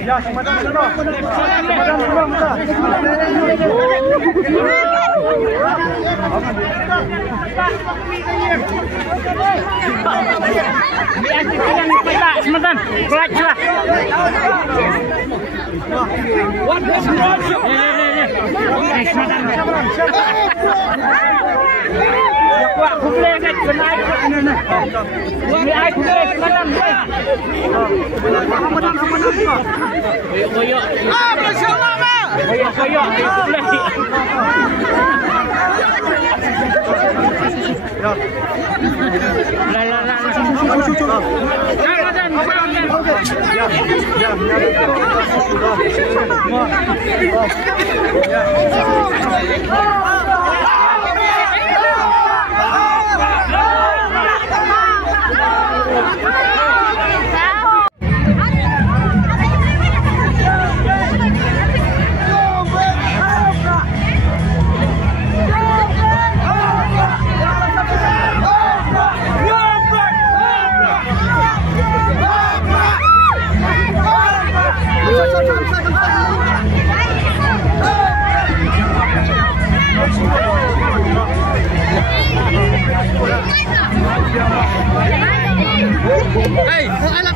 Ya, semadan dulu. Semadan dulu, minta. Semadan, pelat lah. Semadan. Kuat, boleh kan? Benar. Boleh ai boleh semadan. Koyok. Ah, masyaallah, Mak. Koyok. Boleh. Hey, anak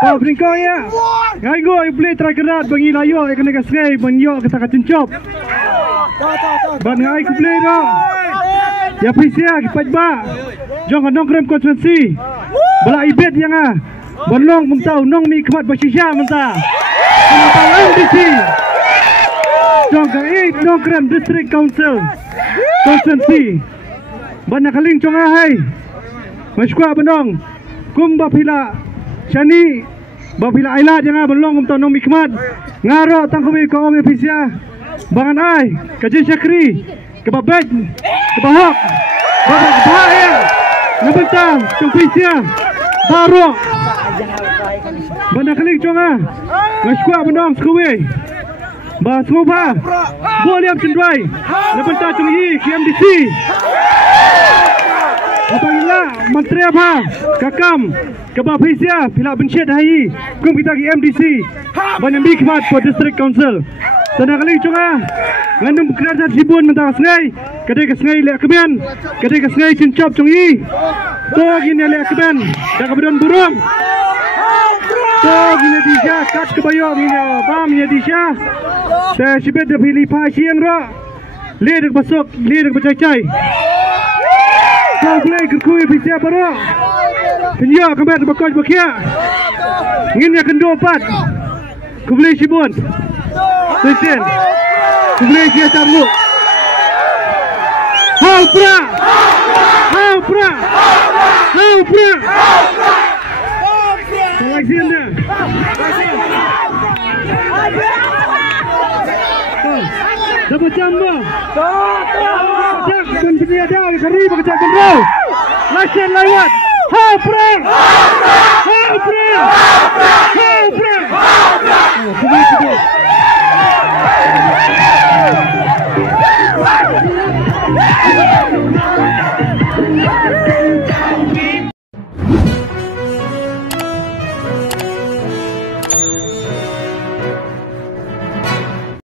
Kau bringkau ya. Ngai go boleh terkerat bagi layo kena kasai banyo kita kacencop. Ban ngai ku boleh dah. Ya pisia kipat ba. Jong nong krem konstitusi. Bala ibet yang ah. Bonlong mentau nong mi kemat basisya mentah. Mentau MDC. Jong kai nong krem district council. Konstitusi. Banyak kaling cong hai. Maskua benong. Kum bapila Shani bapila ailat jangan belong kum tonong mikmat ngaro tang kumi ko ome pisia bangan ai kaji syakri kebabet kebahak babak bahaya nabentang tung pisia baro bana kali conga maskua benong skuwe ba smoba boliam cendrai nabentang tung yi KMDC apabila menteri apa kakam kebapisia pila bencet hai kum kita ke MDC banyak bikmat for district council tanah kali conga ngandung kerajaan sibun mentang sengai kedai ke sengai lek kemen kedai ke sengai cincop congi to gini lek kemen dak kebedan burung to gini disha kat kebayo gini bam ya disha saya sibet de pilih pa siang ro le dak besok le dak bercai-cai kau play kerkui bisa baru. Penyo kemet bakal bakia. Ngin ya kendo 4. Kublai Shibun. Listen. Kublai dia Charlu. Haupra. Alexander. Dapat jamba. Jak dan peniada kari bekerja kendro. Lasen lewat. Haupra. Kublai Shibun.